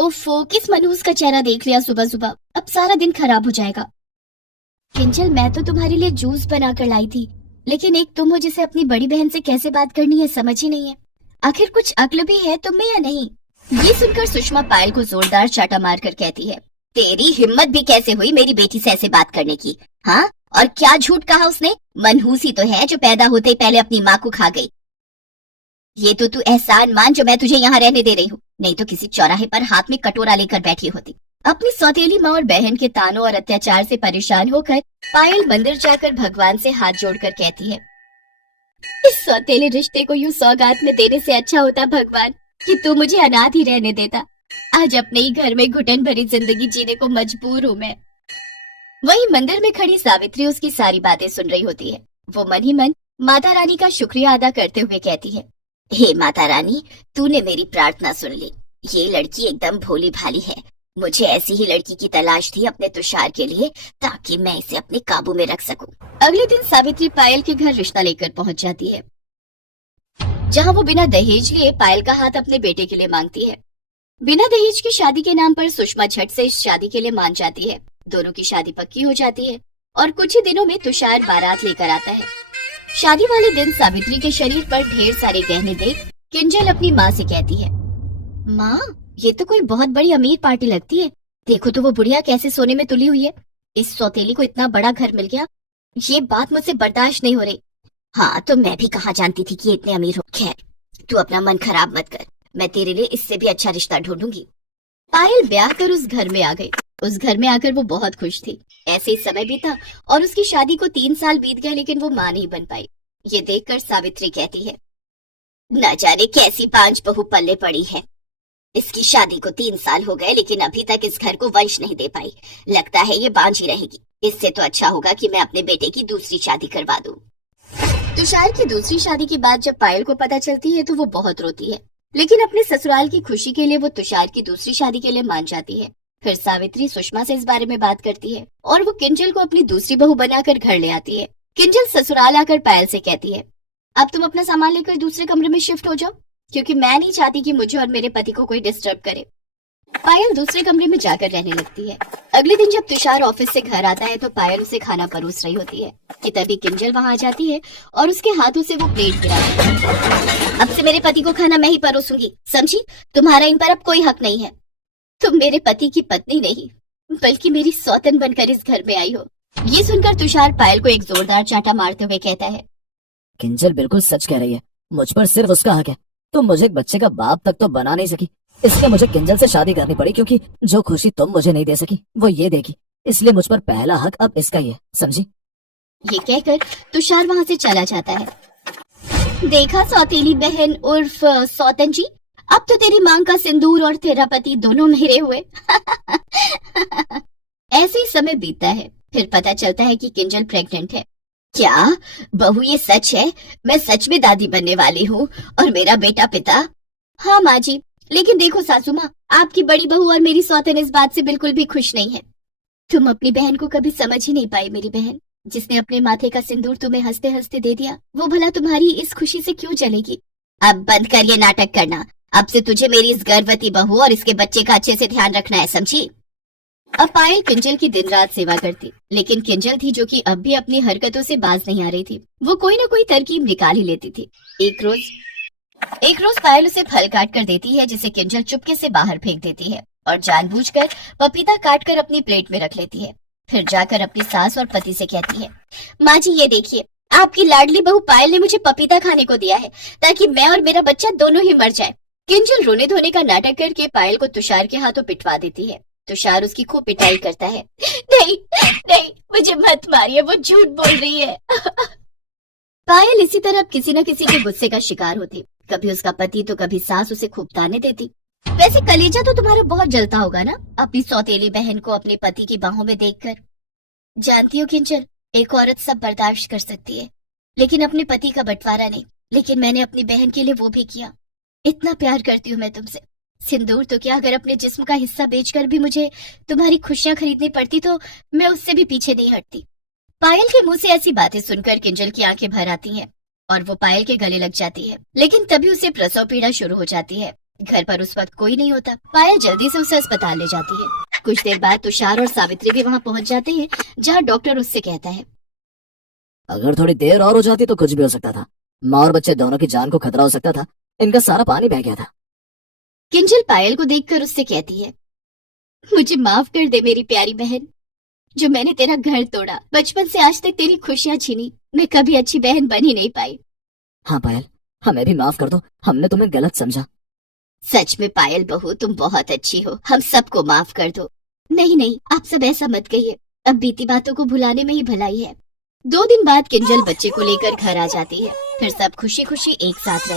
ओफो, किस मनहूस का चेहरा देख लिया सुबह सुबह, अब सारा दिन खराब हो जाएगा। किंजल, मैं तो तुम्हारे लिए जूस बना कर लाई थी, लेकिन एक तुम हो जिसे अपनी बड़ी बहन से कैसे बात करनी है समझ ही नहीं है। आखिर कुछ अक्ल भी है तुम में या नहीं? ये सुनकर सुषमा पायल को जोरदार चाटा मारकर कहती है, तेरी हिम्मत भी कैसे हुई मेरी बेटी से ऐसे बात करने की? हाँ, और क्या झूठ कहा उसने? मनहूस ही तो है जो पैदा होते ही पहले अपनी माँ को खा गई। ये तो तू एहसान मान जो मैं तुझे यहाँ रहने दे रही हूँ, नहीं तो किसी चौराहे पर हाथ में कटोरा लेकर बैठी होती। अपनी सौतेली माँ और बहन के तानों और अत्याचार से परेशान होकर पायल मंदिर जाकर भगवान से हाथ जोड़कर कहती है, इस सौतेले रिश्ते को यूं सौगात में देने से अच्छा होता भगवान कि तू मुझे अनाथ ही रहने देता। आज अपने ही घर में घुटन भरी जिंदगी जीने को मजबूर हूँ मैं। वहीं मंदिर में खड़ी सावित्री उसकी सारी बातें सुन रही होती है। वो मन ही मन माता रानी का शुक्रिया अदा करते हुए कहती है, हे माता रानी, तूने मेरी प्रार्थना सुन ली। ये लड़की एकदम भोली भाली है। मुझे ऐसी ही लड़की की तलाश थी अपने तुषार के लिए, ताकि मैं इसे अपने काबू में रख सकूं। अगले दिन सावित्री पायल के घर रिश्ता लेकर पहुंच जाती है, जहां वो बिना दहेज लिए पायल का हाथ अपने बेटे के लिए मांगती है। बिना दहेज की शादी के नाम पर सुषमा झट से इस शादी के लिए मान जाती है। दोनों की शादी पक्की हो जाती है और कुछ ही दिनों में तुषार बारात लेकर आता है। शादी वाले दिन सावित्री के शरीर पर ढेर सारे गहने देख किंजल अपनी माँ से कहती है, माँ, ये तो कोई बहुत बड़ी अमीर पार्टी लगती है। देखो तो वो बुढ़िया कैसे सोने में तुली हुई है। इस सौतेली को इतना बड़ा घर मिल गया, ये बात मुझसे बर्दाश्त नहीं हो रही। हाँ, तो मैं भी कहाँ जानती थी कि इतने अमीर हो। खैर, तू अपना मन खराब मत कर, मैं तेरे लिए इससे भी अच्छा रिश्ता ढूंढूंगी। पायल ब्याह कर उस घर में आ गई। उस घर में आकर वो बहुत खुश थी। ऐसे ही समय बीता और उसकी शादी को 3 साल बीत गए, लेकिन वो माँ नहीं बन पाई। ये देखकर सावित्री कहती है, न जाने कैसी बांझ बहू पल्ले पड़ी है। इसकी शादी को 3 साल हो गए, लेकिन अभी तक इस घर को वंश नहीं दे पाई। लगता है ये बांझ ही रहेगी। इससे तो अच्छा होगा कि मैं अपने बेटे की दूसरी शादी करवा दूं। तुषार की दूसरी शादी की बात जब पायल को पता चलती है तो वो बहुत रोती है, लेकिन अपने ससुराल की खुशी के लिए वो तुषार की दूसरी शादी के लिए मान जाती है। फिर सावित्री सुषमा से इस बारे में बात करती है और वो किंजल को अपनी दूसरी बहू बनाकर घर ले आती है। किंजल ससुराल आकर पायल से कहती है, अब तुम अपना सामान लेकर दूसरे कमरे में शिफ्ट हो जाओ, क्योंकि मैं नहीं चाहती कि मुझे और मेरे पति को कोई डिस्टर्ब करे। पायल दूसरे कमरे में जाकर रहने लगती है। अगले दिन जब तुषार ऑफिस से घर आता है तो पायल उसे खाना परोस रही होती है कि तभी किंजल वहां आ जाती है और उसके हाथों से वो प्लेट गिरा देती है। अब से मेरे पति को खाना मैं ही परोसूंगी, समझी? तुम्हारा इन पर अब कोई हक नहीं है। तुम मेरे पति की पत्नी नहीं, बल्कि मेरी सौतन बनकर इस घर में आई हो। ये सुनकर तुषार पायल को एक जोरदार चाटा मारते हुए कहता है, किंजल बिल्कुल सच कह रही है। मुझ पर सिर्फ उसका हक है। तुम मुझे एक बच्चे का बाप तक तो बना नहीं सकी, इसलिए मुझे किंजल से शादी करनी पड़ी, क्योंकि जो खुशी तुम मुझे नहीं दे सकी वो ये देगी। इसलिए मुझ पर पहला हक अब इसका ही है, समझी? ये कहकर तुषार वहाँ से चला जाता है। देखा सौतेली बहन उर्फ सौतन जी, अब तो तेरी मांग का सिंदूर और तेरा पति दोनों मेरे हुए। ऐसे ही समय बीतता है। फिर पता चलता है कि किंजल प्रेग्नेंट है। क्या बहू, ये सच है? मैं सच में दादी बनने वाली हूँ और मेरा बेटा पिता? हाँ माँ जी, लेकिन देखो सासू माँ, आपकी बड़ी बहू और मेरी सौतन इस बात से बिल्कुल भी खुश नहीं है। तुम अपनी बहन को कभी समझ ही नहीं पाई। मेरी बहन जिसने अपने माथे का सिंदूर तुम्हें हंसते हंसते दे दिया, वो भला तुम्हारी इस खुशी से क्यों चलेगी? अब बंद कर ये नाटक करना। अब से तुझे मेरी इस गर्भवती बहू और इसके बच्चे का अच्छे से ध्यान रखना है, समझी? अब पायल किंजल की दिन रात सेवा करती, लेकिन किंजल थी जो कि अब भी अपनी हरकतों से बाज नहीं आ रही थी। वो कोई ना कोई तरकीब निकाल ही लेती थी। एक रोज पायल उसे फल काट कर देती है, जिसे किंजल चुपके से बाहर फेंक देती है और जानबूझकर पपीता काट कर अपनी प्लेट में रख लेती है। फिर जाकर अपनी सास और पति से कहती है, माँ जी ये देखिए, आपकी लाडली बहू पायल ने मुझे पपीता खाने को दिया है, ताकि मैं और मेरा बच्चा दोनों ही मर जाए। किंजल रोने धोने का नाटक करके पायल को तुषार के हाथों पिटवा देती है। तुषार उसकी खूब पिटाई करता है। नहीं नहीं, मुझे मत मारिए, वो झूठ बोल रही है। पायल इसी तरह किसी न किसी के गुस्से का शिकार होती। कभी उसका पति तो कभी सास उसे खूब ताने देती। वैसे कलेजा तो तुम्हारा बहुत जलता होगा ना अपनी सौतेली बहन को अपने पति की बाहों में देखकर। जानती हो किंजल, एक औरत सब बर्दाश्त कर सकती है, लेकिन अपने पति का बंटवारा नहीं। लेकिन मैंने अपनी बहन के लिए वो भी किया। इतना प्यार करती हूँ मैं तुमसे। सिंदूर तो क्या, अगर अपने जिस्म का हिस्सा बेचकर भी मुझे तुम्हारी खुशियां खरीदनी पड़ती तो मैं उससे भी पीछे नहीं हटती। पायल के मुंह से ऐसी बातें सुनकर किंजल की आंखें भर आती हैं और वो पायल के गले लग जाती है। लेकिन तभी उसे प्रसव पीड़ा शुरू हो जाती है। घर पर उस वक्त कोई नहीं होता। पायल जल्दी से उसे अस्पताल ले जाती है। कुछ देर बाद तुषार और सावित्री भी वहाँ पहुँच जाते हैं, जहाँ डॉक्टर उससे कहता है, अगर थोड़ी देर और हो जाती तो कुछ भी हो सकता था। माँ और बच्चे दोनों की जान को खतरा हो सकता था। इनका सारा पानी बह गया था। किंजल पायल को देखकर उससे कहती है, मुझे माफ कर दे मेरी प्यारी बहन, जो मैंने तेरा घर तोड़ा, बचपन से आज तक तेरी खुशियाँ छीनी। मैं कभी अच्छी बहन बन ही नहीं पाई। हाँ पायल, हमें भी माफ कर दो, हमने तुम्हें गलत समझा। सच में पायल बहू, तुम बहुत अच्छी हो, हम सबको माफ कर दो। नहीं नहीं, आप सब ऐसा मत कहिए, अब बीती बातों को भुलाने में ही भलाई है। 2 दिन बाद किंजल बच्चे को लेकर घर आ जाती है। फिर सब खुशी खुशी एक साथ रहते